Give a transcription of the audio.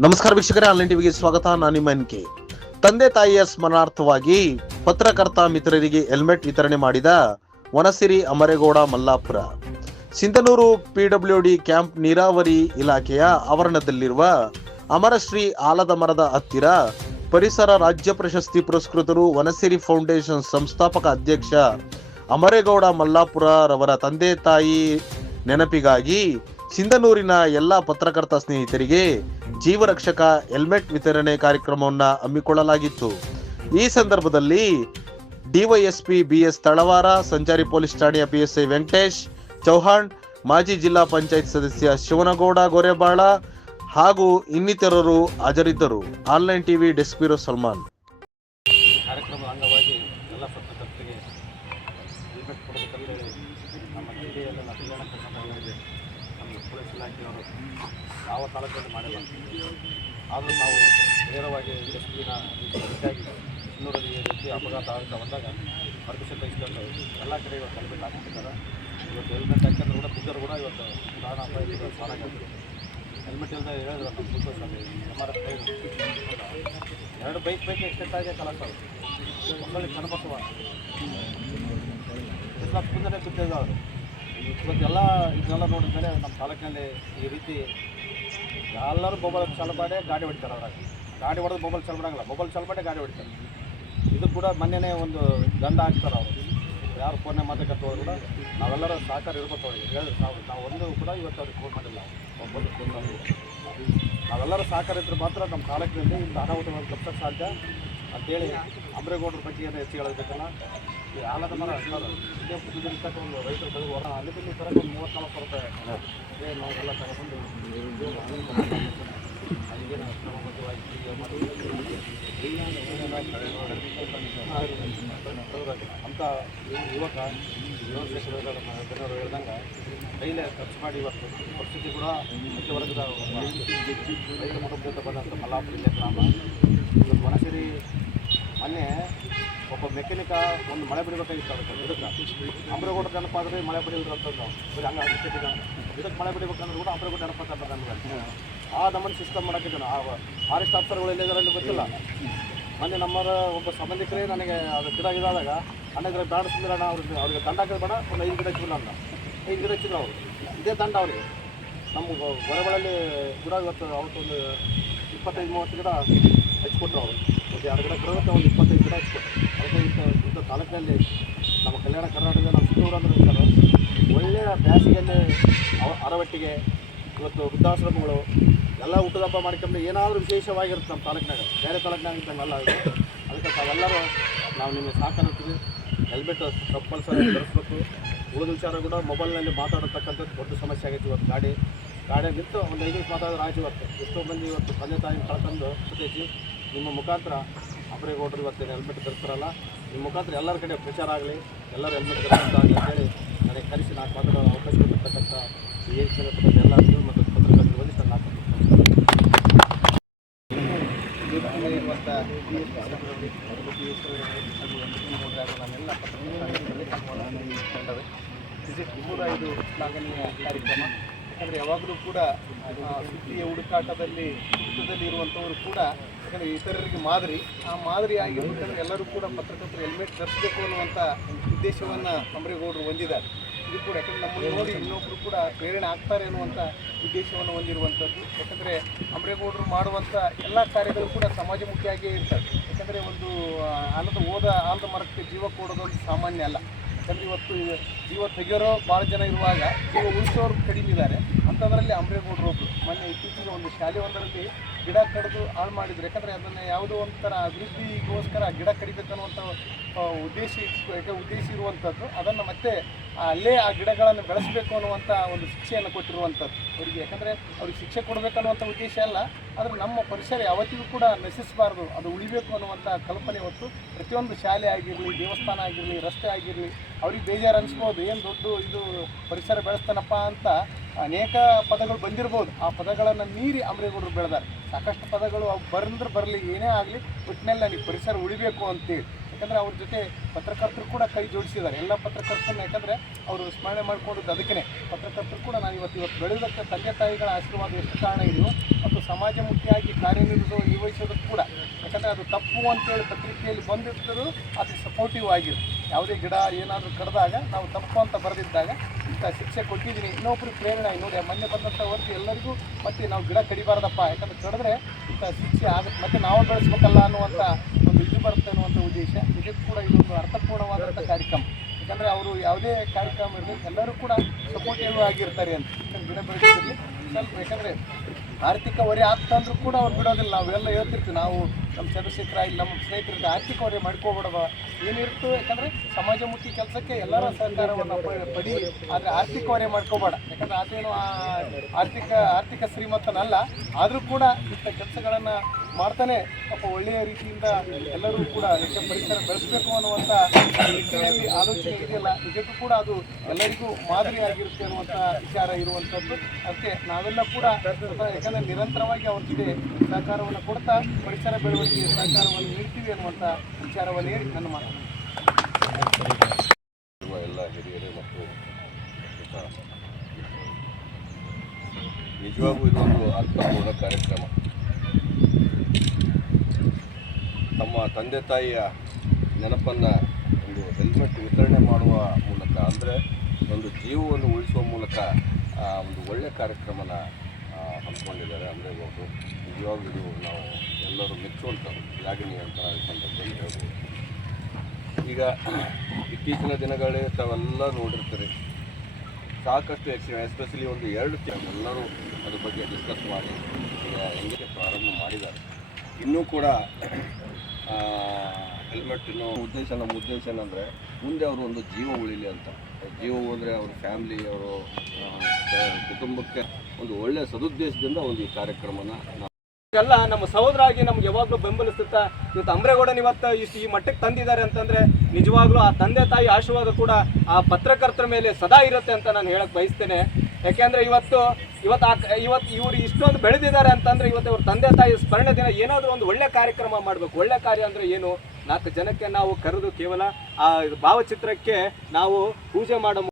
ನಮಸ್ಕಾರ ವೀಕ್ಷಕರೇ, ಆನ್ಲೈನ್ ಟಿವಿಗೆ ಸ್ವಾಗತ. ನಾನು ನಿಮ್ಮ ಎನ್ ಕೆ. ತಂದೆ ತಾಯಿಯ ಸ್ಮರಣಾರ್ಥವಾಗಿ ಪತ್ರಕರ್ತ ಮಿತ್ರರಿಗೆ ಹೆಲ್ಮೆಟ್ ವಿತರಣೆ ಮಾಡಿದ ವನಸಿರಿ ಅಮರೇಗೌಡ ಮಲ್ಲಾಪುರ. ಸಿಂಧನೂರು ಪಿಡಬ್ಲ್ಯೂಡಿ ಕ್ಯಾಂಪ್ ನೀರಾವರಿ ಇಲಾಖೆಯ ಆವರಣದಲ್ಲಿರುವ ಅಮರಶ್ರೀ ಆಲದ ಮರದ ಹತ್ತಿರ ಪರಿಸರ ರಾಜ್ಯ ಪ್ರಶಸ್ತಿ ಪುರಸ್ಕೃತರು ವನಸಿರಿ ಫೌಂಡೇಶನ್ ಸಂಸ್ಥಾಪಕ ಅಧ್ಯಕ್ಷ ಅಮರೇಗೌಡ ಮಲ್ಲಾಪುರ ರವರ ತಂದೆ ತಾಯಿ ನೆನಪಿಗಾಗಿ ಸಿಂಧನೂರಿನ ಎಲ್ಲ ಪತ್ರಕರ್ತ ಸ್ನೇಹಿತರಿಗೆ ಜೀವರಕ್ಷಕ ಹೆಲ್ಮೆಟ್ ವಿತರಣೆ ಕಾರ್ಯಕ್ರಮವನ್ನು ಹಮ್ಮಿಕೊಳ್ಳಲಾಗಿತ್ತು. ಈ ಸಂದರ್ಭದಲ್ಲಿ ಡಿವೈಎಸ್ಪಿ ಬಿಎಸ್ ತಳವಾರ, ಸಂಚಾರಿ ಪೊಲೀಸ್ ಠಾಣೆಯ ಪಿಎಸ್ಐ ವೆಂಕಟೇಶ್, ಚೌಹಾಣ್, ಮಾಜಿ ಜಿಲ್ಲಾ ಪಂಚಾಯತ್ ಸದಸ್ಯ ಶಿವನಗೌಡ, ಗೊರೆಬಾಳ ಹಾಗೂ ಇನ್ನಿತರರು ಹಾಜರಿದ್ದರು. Online TV desk bureau Salman. ಕಾರ್ಯಕ್ರಮದ ಅಂಗವಾಗಿ ಎಲ್ಲ ಪತ್ರಕರ್ತರಿಗೆ ನಮ್ಮ ನಮ್ಮ ಪೊಲೀಸ್ ಇಲಾಖೆಯವರು ಯಾವ ತಾಲೂಕಲ್ಲಿ ಮಾಡಿಲ್ಲ. ಆದರೂ ನಾವು ನೇರವಾಗಿ ಎಸ್ಪಿನ ಹೆಚ್ಚಾಗಿ ಇನ್ನೂರಲ್ಲಿ ರೀತಿ ಅಪಘಾತ ಆಗುತ್ತಾ ಬಂದಾಗ ಪರ್ಮಿಷನ್ ತೆಗೆಸ್ಕೊಂಡು ಎಲ್ಲ ಕಡೆ ಇವತ್ತು ಹೆಲ್ಮೆಟ್ ಹಾಕಿರ್ತಾರೆ ಇವತ್ತು ಹೆಲ್ಮೆಟ್ ಹಾಕಿದ್ರೆ ಕೂಡ ಬಿದ್ದರು ಕೂಡ ಇವತ್ತು ಪ್ರಾಣ ಅಪಾಯ ಸಾಲಾಗ್ತದೆ ಹೆಲ್ಮೆಟ್ ಇಲ್ಲದೆ ಹೇಳಿದ್ರೆ ನಮ್ಮ ಪುಸ್ತಕದಲ್ಲಿ ಎಂ ಆರ್ ಎಫ್ ಎರಡು ಬೈಕ್ ಬೈಕ್ ಎಷ್ಟೆತ್ತಾಗೆ ಕಲಸ. ಮಕ್ಕಳಿಗೆ ಕಣಬಸವ ಸ್ವಲ್ಪ ಮುಂದೆ ಬಿದ್ದಿದ್ದ ಅವರು ಇವತ್ತೆಲ್ಲ ಇದನ್ನೆಲ್ಲ ನೋಡಿದ ಮೇಲೆ ನಮ್ಮ ತಾಲೂಕಿನಲ್ಲಿ ಈ ರೀತಿ ಎಲ್ಲರೂ ಮೊಬೈಲ್ ಚಾಲು ಗಾಡಿ ಹೊಡಿತಾರೆ ಅದ್ರಾಗ. ಗಾಡಿ ಹೊಡೆದು ಮೊಬೈಲ್ ಚಾಲು ಮೊಬೈಲ್ ಚಾಲು ಗಾಡಿ ಹೊಡಿತಾರೆ. ಇದು ಕೂಡ ಮೊನ್ನೆನೇ ಒಂದು ದಂಡ ಹಾಕ್ತಾರೆ ಅವರು. ಯಾರು ಫೋನೇ ಮಾತಾಡ್ತಾರೆ ಕೂಡ ನಾವೆಲ್ಲರೂ ಸಹಕಾರ ಇರ್ಬೇಕು ಅವ್ರಿಗೆ. ಹೇಳಿದ್ರು ನಾವು ನಾವು ಒಂದು ಕೂಡ ಇವತ್ತು ಅವ್ರಿಗೆ ಫೋನ್ ಮಾಡಿಲ್ಲ ಒಬ್ಬರು ಫೋನ್ ಮಾಡಿಲ್ಲ. ನಾವೆಲ್ಲರೂ ಸಹಕಾರ ಇದ್ರೆ ಮಾತ್ರ ನಮ್ಮ ತಾಲೂಕಿನಲ್ಲಿ ಇಂಥ ಅನಾಹುತಗಳನ್ನು ತಪ್ಪಿಸೋಕ್ಕೆ ಸಾಧ್ಯ ಅಂತೇಳಿ ಅಮ್ರೇಗೌಡರ ಬಗ್ಗೆ ಏನು ಹೆಚ್ಚು ಹೇಳಬೇಕಲ್ಲ ಆಲದ ಮರ ರೈತರ ಹೊರ ನಾವು ಅಂತ ಯುವಕ ಯುವಕ ಜನರು ಹೇಳ್ದಂಗೆ ಕೈಲೇ ಖರ್ಚು ಮಾಡಿ ಇವತ್ತು ಪರಿಸ್ಥಿತಿ ಕೂಡ ಮಧ್ಯವರ್ಗದ ರೈತ ಕುಟುಂಬದಿಂದ ಬಂದಂಥ ಮಲ್ಲಾಪುರ ಗ್ರಾಮ ಇವತ್ತು ವನಸಿರಿ ಮೆಕ್ಯಾನಿಕ ಒಂದು ಮಳೆ ಬಿಡಬೇಕಾಗಿತ್ತು ಅದಕ್ಕೆ. ಇದಕ್ಕೆ ಅಮ್ರಗೌಡ ನೆನಪ ಆದರೆ ಮಳೆ ಬಿಡಿಲ್ರಿ ಅಂತಂದು ಬರೀ ಹಂಗೆ ಇದಕ್ಕೆ ಮಳೆ ಬಿಡಬೇಕಂದ್ರೆ ಕೂಡ ಅಮ್ರಗೌಡ ನೆನಪಾಗ್ತದೆ ನಮ್ಗೆ. ಆ ನಮ್ಮನ್ನು ಸಿಸ್ಟಮ್ ಮಾಡೋಕ್ಕಿದ್ದಾನೆ ಆ ಫಾರೆಸ್ಟ್ ಆಫೀಸರ್ಗಳು ಎಲ್ಲಿದ್ದಾರೆ ಗೊತ್ತಿಲ್ಲ. ಮೊನ್ನೆ ನಮ್ಮರ ಒಬ್ಬ ಸಂಬಂಧಿಕರೇ ನನಗೆ ಅದು ಗಿಡ ಇದಾದಾಗ ಅಣ್ಣ ಗಿಡ ಬೇಡ ಸುಂದರಣ್ಣ ಅವ್ರಿಗೆ ಅವ್ರಿಗೆ ದಂಡ ಹಾಕಿದ ಬೇಡ, ಒಂದು ಐದು ಗಿಡ ಚಿಲ್ಲ ಅಂತ ಐದು ಗಿಡ ಹಚ್ಚಿದ್ರು ಅವರು. ಇದೇ ದಂಡ ಅವರಿಗೆ. ನಮ್ಮ ಹೊರಗಳಲ್ಲಿ ಗಿಡ ಇವತ್ತು ಅವತ್ತೊಂದು ಇಪ್ಪತ್ತೈದು, ಮೂವತ್ತು ಗಿಡ ಹಚ್ಕೊಟ್ರು ಅವರು. ಒಂದು ಎರಡು ಗಿಡ ಒಂದು ಇಪ್ಪತ್ತೈದು ಗಿಡ ಇತ್ತು. ಅದಕ್ಕೆ ಇಂಥ ಇಂಥ ತಾಲೂಕಿನಲ್ಲಿ ನಮ್ಮ ಕಲ್ಯಾಣ ಕರ್ನಾಟಕದ ನಮ್ಮ ಸುತ್ತೂರು ಅಂದ್ರೆ ಇರ್ತಾರೆ ಒಳ್ಳೆಯ ಬೇಸಿಗೆಯಲ್ಲಿ ಅವ ಅರವಟ್ಟಿಗೆ ಇವತ್ತು ವೃದ್ಧಾಶ್ರಮಗಳು, ಎಲ್ಲ ಹುಟ್ಟದಪ್ಪ ಮಾಡ್ಕೊಂಡು ಏನಾದರೂ ವಿಶೇಷವಾಗಿರುತ್ತೆ ನಮ್ಮ ತಾಲೂಕಿನಾಗ. ಬೇರೆ ತಾಲೂಕಿನಾಗ ಇದ್ದಂಗೆಲ್ಲ ಇದು ಅದಕ್ಕೆ ತಾವೆಲ್ಲರೂ ನಾವು ನಿಮಗೆ ಸಾಕಾಗುತ್ತೀವಿ ಹೆಲ್ಮೆಟ್ ಕಂಪಲ್ಸರಿ ಧರಿಸ್ಬೇಕು. ಉಳಿದ ವಿಚಾರ ಕೂಡ ಮೊಬೈಲ್ನಲ್ಲಿ ಮಾತಾಡತಕ್ಕಂಥದ್ದು ದೊಡ್ಡ ಸಮಸ್ಯೆ ಆಗೈತೆ ಇವತ್ತು. ಗಾಡಿ ಗಾಡಿ ನಿಂತು ಒಂದು ಐದು ನಿಮಿಷ ಮಾತಾಡಿದ್ರೆ ಆಯ್ತು ಇವತ್ತು. ಎಷ್ಟೋ ಮಂದಿ ಇವತ್ತು ತಂದೆ ತಾಯಿನ ಕಳ್ಕೊಂಡು ನಿಮ್ಮ ಮುಖಾಂತರ ಅಪರೇಗೌಡರು ಇವತ್ತು ಹೆಲ್ಮೆಟ್ ಧರಿಸ್ತಾರಲ್ಲ ನಿಮ್ಮ ಮುಖಾಂತರ ಎಲ್ಲರ ಕಡೆ ಪ್ರಚಾರ ಆಗಲಿ ಎಲ್ಲರೂ ಹೆಲ್ಮೆಟ್ ಬೇಕಂತ ಅಂತ ಹೇಳಿ ನನಗೆ ಕರೆಸಿ ನಾಲ್ಕು ಮಾತುಗಳ ಅವಕಾಶ ಕೊಟ್ಟಿರ್ತಕ್ಕಂಥ ಈ ಎಲ್ಲ ನ್ಯೂಸ್ ಮತ್ತು ಪತ್ರಕರ್ತರು ಬಂದಿಷ್ಟು ನಾನು ಇರುವಂಥ ನಾವೆಲ್ಲ ಪತ್ರಕರ್ತರು ವಿಸಿಟ್ ಕೂಡ ಇದು ಶ್ಲಾಘನೀಯ ಕಾರ್ಯಕ್ರಮ ಯಾಕಂದರೆ ಯಾವಾಗಲೂ ಕೂಡ ಸುದ್ದಿಯ ಹುಡುಕಾಟದಲ್ಲಿ ಯುದ್ಧದಲ್ಲಿ ಇರುವಂಥವರು ಕೂಡ, ಯಾಕಂದರೆ ಇತರರಿಗೆ ಮಾದರಿ. ಆ ಮಾದರಿ ಆಗಿರ್ಬೇಕಂದ್ರೆ ಎಲ್ಲರೂ ಕೂಡ ಪತ್ರಕರ್ತರು ಹೆಲ್ಮೆಟ್ ಧರಿಸಬೇಕು ಅನ್ನುವಂತ ಉದ್ದೇಶವನ್ನು ಅಂಬರೇಗೌಡರು ಹೊಂದಿದ್ದಾರೆ. ಇದು ಕೂಡ ಯಾಕಂದರೆ ನಮ್ಮನ್ನು ನೋಡಿ ಇನ್ನೊಬ್ಬರು ಕೂಡ ಪ್ರೇರಣೆ ಆಗ್ತಾರೆ ಅನ್ನುವಂಥ ಉದ್ದೇಶವನ್ನು ಹೊಂದಿರುವಂಥದ್ದು. ಯಾಕಂದರೆ ಅಂಬರೇಗೌಡರು ಮಾಡುವಂಥ ಎಲ್ಲ ಕಾರ್ಯಗಳು ಕೂಡ ಸಮಾಜಮುಖಿಯಾಗಿಯೇ ಇರ್ತವೆ ಯಾಕಂದರೆ ಒಂದು ಆಲದ ಹೋದ ಆಲದ ಮರಕ್ಕೆ ಜೀವ ಕೊಡೋದೊಂದು ಸಾಮಾನ್ಯ ಅಲ್ಲ. ಇವತ್ತು ಇದು ಜೀವ ತೆಗೆಯೋರು ಭಾಳ ಜನ ಇರುವಾಗ ಉಳಿಸೋರು ಕಡಿಮೆ ಇದ್ದಾರೆ. ಅಂಥದ್ರಲ್ಲಿ ಅಂಬೇಗೌಡರು ಒಬ್ಬರು ಮೊನ್ನೆ ಇತ್ತೀಚೆಗೆ ಒಂದು ಶಾಲೆ ಒಂದರಲ್ಲಿ ಗಿಡ ಕಡಿದು ಹಾಳು ಮಾಡಿದ್ರು. ಯಾಕಂದರೆ ಅದನ್ನು ಯಾವುದೋ ಒಂಥರ ಅಭಿವೃದ್ಧಿಗೋಸ್ಕರ ಗಿಡ ಕಡಿಬೇಕನ್ನುವಂಥ ಉದ್ದೇಶ ಉದ್ದೇಶ ಇರುವಂಥದ್ದು, ಅದನ್ನು ಮತ್ತೆ ಅಲ್ಲೇ ಆ ಗಿಡಗಳನ್ನು ಬೆಳೆಸಬೇಕು ಅನ್ನುವಂಥ ಒಂದು ಶಿಕ್ಷೆಯನ್ನು ಕೊಟ್ಟಿರುವಂಥದ್ದು ಅವರಿಗೆ. ಯಾಕಂದರೆ ಅವ್ರಿಗೆ ಶಿಕ್ಷೆ ಕೊಡಬೇಕನ್ನುವಂಥ ಉದ್ದೇಶ ಅಲ್ಲ, ಆದರೆ ನಮ್ಮ ಪರಿಸರ ಯಾವತ್ತಿಗೂ ಕೂಡ ನಶಿಸಬಾರ್ದು. ಅದು ಉಳಿಬೇಕು ಅನ್ನುವಂಥ ಕಲ್ಪನೆ ಹೊತ್ತು ಪ್ರತಿಯೊಂದು ಶಾಲೆ ಆಗಿರಲಿ, ದೇವಸ್ಥಾನ ಆಗಿರಲಿ, ರಸ್ತೆ ಆಗಿರಲಿ, ಅವ್ರಿಗೆ ಬೇಜಾರು ಅನಿಸ್ಬೋದು. ಏನು ದೊಡ್ಡ ಇದು ಪರಿಸರ ಬೆಳೆಸ್ತಾನಪ್ಪ ಅಂತ ಅನೇಕ ಪದಗಳು ಬಂದಿರ್ಬೋದು. ಆ ಪದಗಳನ್ನು ಮೀರಿ ಅಮರೇಗೌಡರು ಬೆಳೆದಾರೆ. ಸಾಕಷ್ಟು ಪದಗಳು ಅವು ಬಂದ್ರೆ ಬರಲಿ, ಏನೇ ಆಗಲಿ ಒಟ್ಟಿನಲ್ಲಿ ನನಗೆ ಪರಿಸರ ಉಳಿಬೇಕು ಅಂತೇಳಿ. ಯಾಕಂದರೆ ಅವ್ರ ಜೊತೆ ಪತ್ರಕರ್ತರು ಕೂಡ ಕೈ ಜೋಡಿಸಿದ್ದಾರೆ. ಎಲ್ಲ ಪತ್ರಕರ್ತರನ್ನ ಯಾಕಂದರೆ ಅವರು ಸ್ಮರಣೆ ಮಾಡಿಕೊಂಡಿದ್ದು ಅದಕ್ಕೆ ಪತ್ರಕರ್ತರು ಕೂಡ ನಾನು ಇವತ್ತು ಇವತ್ತು ಬೆಳೆದಕ್ಕೆ ತಂದೆ ತಾಯಿಗಳ ಆಶೀರ್ವಾದ ಎಷ್ಟು ಕಾರಣ ಇದೆಯೋ ಮತ್ತು ಸಮಾಜಮುಖಿಯಾಗಿ ಕಾರ್ಯನಿರ್ವಹಿಸೋ ನಿರ್ವಹಿಸೋದಕ್ಕೆ ಕೂಡ. ಯಾಕಂದರೆ ಅದು ತಪ್ಪು ಅಂತೇಳಿ ಪತ್ರಿಕೆಯಲ್ಲಿ ಬಂದಿರ್ತರು ಅದು ಸಪೋರ್ಟಿವ್ ಆಗಿರುತ್ತೆ ಯಾವುದೇ ಗಿಡ ಏನಾದರೂ ಕಡ್ದಾಗ ನಾವು ತಪ್ಪು ಅಂತ ಬರೆದಿದ್ದಾಗ ಇಂಥ ಶಿಕ್ಷೆ ಕೊಟ್ಟಿದ್ದೀನಿ. ಇನ್ನೊಬ್ರಿಗೆ ಪ್ರೇರಣೆ ನೋಡಿ ಮೊನ್ನೆ ಬಂದಂಥ ಹೊರತು ಎಲ್ಲರಿಗೂ ಮತ್ತೆ ನಾವು ಗಿಡ ಕಡಿಬಾರ್ದಪ್ಪ. ಯಾಕಂದ್ರೆ ಕಡಿದ್ರೆ ಇಂಥ ಶಿಕ್ಷೆ ಆಗುತ್ತೆ. ಮತ್ತೆ ನಾವು ಬೆಳೆಸ್ಬೇಕಲ್ಲ ಅನ್ನುವಂಥ ಒಂದು ಇದು ಬರುತ್ತೆ ಅನ್ನುವಂಥ ಉದ್ದೇಶ. ಇದಕ್ಕೆ ಕೂಡ ಇದೊಂದು ಅರ್ಥಪೂರ್ಣವಾದಂಥ ಕಾರ್ಯಕ್ರಮ. ಯಾಕಂದರೆ ಅವರು ಯಾವುದೇ ಕಾರ್ಯಕ್ರಮ ಇರಲಿ ಎಲ್ಲರೂ ಕೂಡ ಸಪೋರ್ಟಿವ್ ಆಗಿರ್ತಾರೆ ಅಂತ. ಗಿಡ ಬೆಳೆಸೋದ್ರಲ್ಲಿ ಸ್ವಲ್ಪ ಯಾಕಂದರೆ ಆರ್ಥಿಕ ಹೊರೆ ಆಗ್ತಂದ್ರೂ ಕೂಡ ಅವ್ರು ಬಿಡೋದಿಲ್ಲ. ನಾವೆಲ್ಲ ಹೇಳ್ತಿರ್ತೀವಿ, ನಾವು ನಮ್ಮ ಚಂದ್ರಶೇಖರ ಇಲ್ಲಿ ನಮ್ಮ ಸ್ನೇಹಿತರಿಗೆ ಆರ್ಥಿಕ ಹೊರೆ ಮಾಡ್ಕೋಬಿಡವ. ಏನಿರ್ತು ಯಾಕಂದರೆ ಸಮಾಜಮುಖಿ ಕೆಲಸಕ್ಕೆ ಎಲ್ಲರ ಸಹಕಾರವನ್ನು ಪಡಿ, ಆದರೆ ಆರ್ಥಿಕ ಹೊರೆ ಮಾಡ್ಕೋಬೇಡ. ಯಾಕಂದ್ರೆ ಆತೇನು ಆ- ಆರ್ಥಿಕ ಆರ್ಥಿಕ ಶ್ರೀಮಂತನಲ್ಲ, ಆದರೂ ಕೂಡ ಇಂಥ ಕೆಲಸಗಳನ್ನು ಮಾಡ್ತಾನೆ. ಪಾಪ ಒಳ್ಳೆಯ ರೀತಿಯಿಂದ ಎಲ್ಲರೂ ಕೂಡ ಹೆಚ್ಚು ಪರಿಸರ ಬೆಳೆಸಬೇಕು ಅನ್ನುವಂಥ ರೀತಿಯಲ್ಲಿ ಆಲೋಚನೆ ಇದೆಯಲ್ಲ, ನಿಜಕ್ಕೂ ಕೂಡ ಅದು ಎಲ್ಲರಿಗೂ ಮಾದರಿಯಾಗಿರುತ್ತೆ ಅನ್ನುವಂಥ ವಿಚಾರ ಇರುವಂಥದ್ದು ಅದಕ್ಕೆ ನಾವೆಲ್ಲ ಕೂಡ ಯಾಕಂದರೆ ನಿರಂತರವಾಗಿ ಅವ್ರ ಜೊತೆ ಸಹಕಾರವನ್ನು ಕೊಡ್ತಾ ಪರಿಸರ ಬೆಳವಣಿಗೆ ಸಹಕಾರವನ್ನು ನೀಡ್ತೀವಿ ಅನ್ನುವಂಥ ವಿಚಾರವನ್ನು ಹೇಳಿ ನನ್ನ ಮಾತು. ಹಿರಿಯರೇ ನಿಜವಾಗೂ ಇದೊಂದು ಅರ್ಥಪೂರ್ಣ ಕಾರ್ಯಕ್ರಮ. ತಂದೆ ತಾಯಿಯ ನೆನಪನ್ನು ಒಂದು ಹೆಲ್ಮೆಟ್ ವಿತರಣೆ ಮಾಡುವ ಮೂಲಕ ಅಂದರೆ ಒಂದು ಜೀವವನ್ನು ಉಳಿಸುವ ಮೂಲಕ ಒಂದು ಒಳ್ಳೆಯ ಕಾರ್ಯಕ್ರಮನ ಹಮ್ಮಿಕೊಂಡಿದ್ದಾರೆ. ಅಂದರೆ ಇವತ್ತು ನಿಜವಾಗ್ಲೂ ನಾವು ಎಲ್ಲರೂ ಮೆಚ್ಚುವಂಥದ್ದು. ಯಾಗಿನಿ ಅಂತ ಸಂದರ್ಭದಲ್ಲಿ ಹೇಳ್ಬೋದು. ಈಗ ಇತ್ತೀಚಿನ ದಿನಗಳೇ ತಾವೆಲ್ಲ ನೋಡಿರ್ತೀರಿ. ಸಾಕಷ್ಟು ಎಕ್ಸಿಡೆಂಟ್ ಎಸ್ಪೆಷಲಿ ಒಂದು ಎರಡು ತಿಂಗಳು ಎಲ್ಲರೂ ಅದ್ರ ಬಗ್ಗೆ ಡಿಸ್ಕಸ್ ಮಾಡಿ ಹೆಂಗೆ ಪ್ರಾರಂಭ ಮಾಡಿದ್ದಾರೆ. ಇನ್ನೂ ಕೂಡ ಹೆಲ್ಮೆಟ್ ಉದ್ದೇಶ ನಮ್ಮ ಉದ್ದೇಶ ಏನಂದರೆ ಮುಂದೆ ಅವರು ಒಂದು ಜೀವ ಉಳಿಲಿ ಅಂತ. ಜೀವ ಹೋದರೆ ಅವ್ರ ಫ್ಯಾಮ್ಲಿ ಅವರು ಕುಟುಂಬಕ್ಕೆ ಒಂದು ಒಳ್ಳೆಯ ಸದುದ್ದೇಶದಿಂದ ಒಂದು ಈ ಕಾರ್ಯಕ್ರಮನ ಎಲ್ಲ ನಮ್ಮ ಸಹೋದರ ಆಗಿ ನಮ್ಗೆ ಯಾವಾಗಲೂ ಬೆಂಬಲಿಸುತ್ತಾ, ಇವತ್ತು ಅಂಬ್ರೇಗೌಡನ ಇವತ್ತು ಇಷ್ಟು ಈ ಮಟ್ಟಕ್ಕೆ ತಂದಿದ್ದಾರೆ ಅಂತಂದ್ರೆ ನಿಜವಾಗ್ಲೂ ಆ ತಂದೆ ತಾಯಿ ಆಶೀರ್ವಾದ ಕೂಡ ಆ ಪತ್ರಕರ್ತರ ಮೇಲೆ ಸದಾ ಇರುತ್ತೆ ಅಂತ ನಾನು ಹೇಳಕ್ಕೆ ಬಯಸ್ತೇನೆ. ಯಾಕೆಂದ್ರೆ ಇವತ್ತು ಇವತ್ತು ಆ ಇವತ್ತು ಇವರು ಇಷ್ಟೊಂದು ಬೆಳೆದಿದ್ದಾರೆ ಅಂತಂದ್ರೆ ಇವತ್ತು ಇವ್ರ ತಂದೆ ತಾಯಿ ಸ್ಮರಣೆ ದಿನ ಏನಾದರೂ ಒಂದು ಒಳ್ಳೆ ಕಾರ್ಯಕ್ರಮ ಮಾಡಬೇಕು. ಒಳ್ಳೆ ಕಾರ್ಯ ಅಂದ್ರೆ ಏನು? ನಾಲ್ಕು ಜನಕ್ಕೆ ನಾವು ಕರೆದು ಕೇವಲ ಆ ಭಾವಚಿತ್ರಕ್ಕೆ ನಾವು ಪೂಜೆ ಮಾಡೋ